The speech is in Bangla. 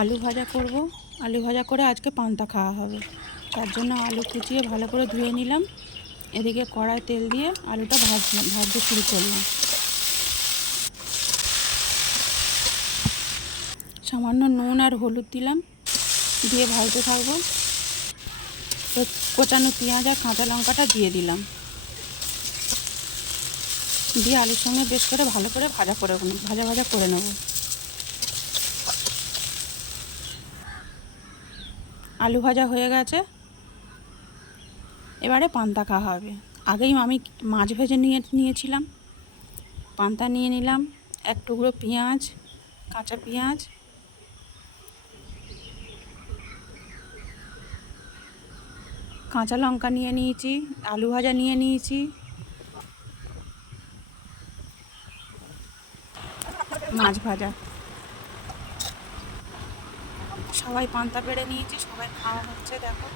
আলু ভাজা করব। আলু ভাজা করে আজকে পান্তা খাওয়া হবে। তার জন্য আলু কুচিয়ে ভালো করে ধুয়ে নিলাম। এদিকে কড়ায় তেল দিয়ে আলুটা ভাজতে শুরু করলাম। সামান্য নুন আর হলুদ দিলাম, দিয়ে ভাজতে থাকবো। কোচানো পেঁয়াজ আর কাঁচা লঙ্কাটা দিয়ে দিলাম, দিয়ে আলুর সঙ্গে বেশ করে ভালো করে ভাজা করে নেব। আলু ভাজা হয়ে গেছে, এবারে পান্তা খাওয়া হবে। আগেই আমি মাছ ভেজে নিয়েছিলাম। পান্তা নিয়ে নিলাম, এক টুকরো পেঁয়াজ, কাঁচা পেঁয়াজ, কাঁচা লঙ্কা নিয়ে নিয়েছি, আলু ভাজা নিয়ে নিয়েছি, মাছ ভাজা। সবাই পান্তা বেড়ে নিয়েছি, সবাই খাওয়া হচ্ছে। দেখো।